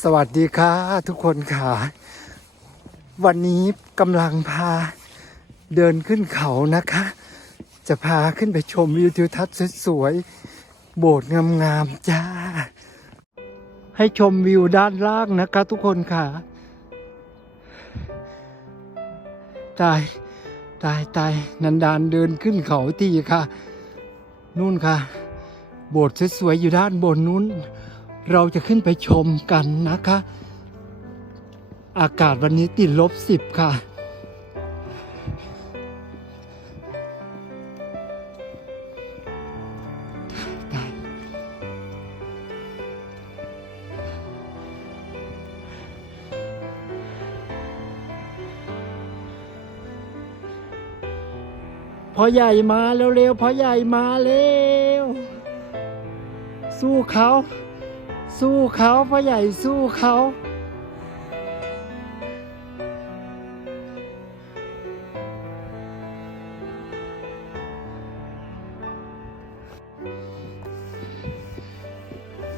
สวัสดีค่ะทุกคนค่ะ วันนี้กำลังพาเดินขึ้นเขานะคะ จะพาขึ้นไปชมวิวทิวทัศน์สวยๆโบสถ์งามๆจ้า ให้ชมวิวด้านล่างนะคะ ทุกคนค่ะ ตาย ตายตายนันดานเดินขึ้นเขาทีค่ะ นู่นค่ะ โบสถ์สวยๆอยู่ด้านบนนู้น เราจะขึ้นไปชมกันนะคะ อากาศวันนี้ติดลบสิบค่ะ พอใหญ่มาเร็วๆพอใหญ่มาเร็ว สู้เขา สู้เขาพ่อใหญ่สู้เขา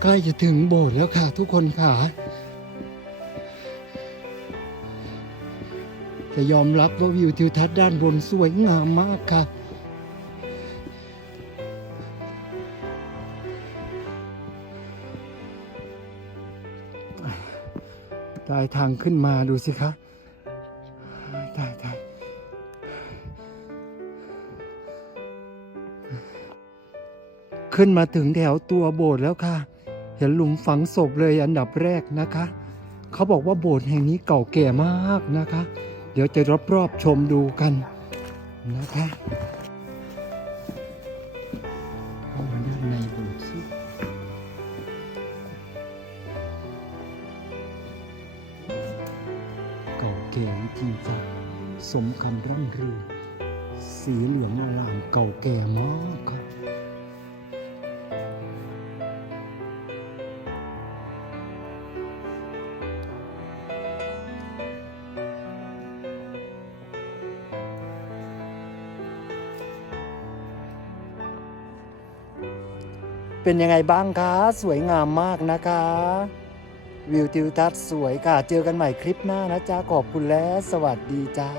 ใกล้จะถึงโบสถ์แล้วค่ะ ทุกคนค่ะ จะยอมรับว่าวิวทิวทัศน์ด้านบนสวยงามมากค่ะ ตายทางขึ้นมาดูสิคะตายตายขึ้นมาถึงแถวตัวโบสถ์แล้วค่ะ เห็นหลุมฝังศพเลยอันดับแรกนะคะ เขาบอกว่าโบสถ์แห่งนี้เก่าแก่มากนะคะ เดี๋ยวจะรอบๆชมดูกันนะคะ เก่าแก่จริงจังสมคำร่ำรือ สีเหลืองอลามเก่าแก่มากครับเป็นยังไงบ้างคะ สวยงามมากนะคะ วิวทิวทัศน์สวยค่ะ เจอกันใหม่คลิปหน้านะจ๊ะ ขอบคุณและสวัสดีจ้า